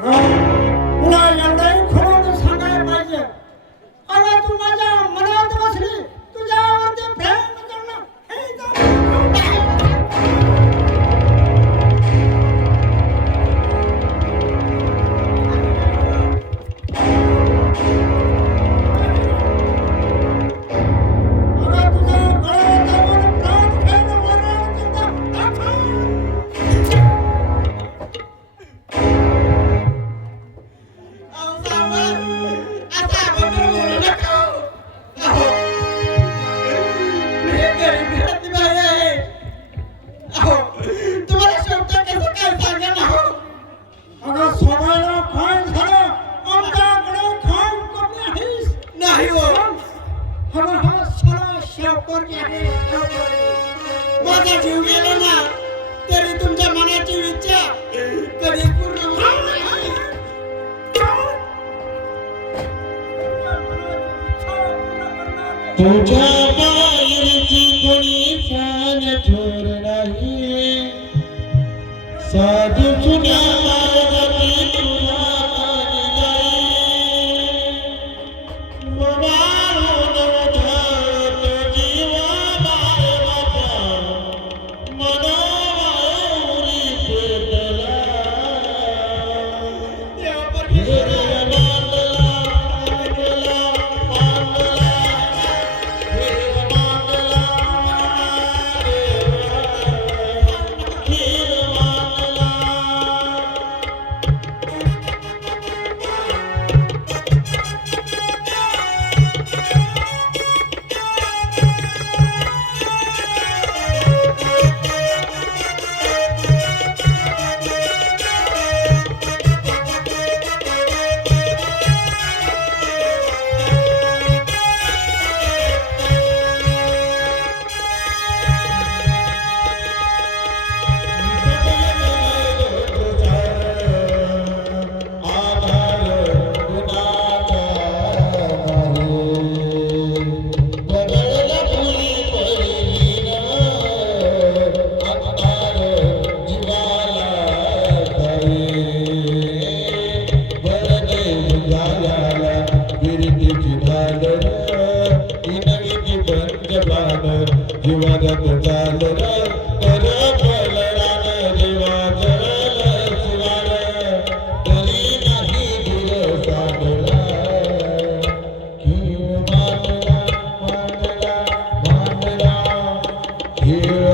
अगं तुला एवढंही खरं सांगायला पाहिजे. अगं तू माझ्या मनात बसली, तुझ्यावरती प्रेम करणं हे माझा जीव गेला ना तरी तुमच्या मनाची इच्छा कधी पूर्ण होणार नाही. तुझ्या बाहेरची कोणी सान थोर नाही, साधू सुन्या मार्गाची तुला मान जाई. मनावर नवधात जीवा बाळ बापा, मनावरी पेटला. हिरव्या मांडला, मांडला, मांडला. जीवागत चालर तर बलराम जीवा जळल शिवार तरी नाही दूर सागला. खीळ मांडला मांडला मांडला खीळ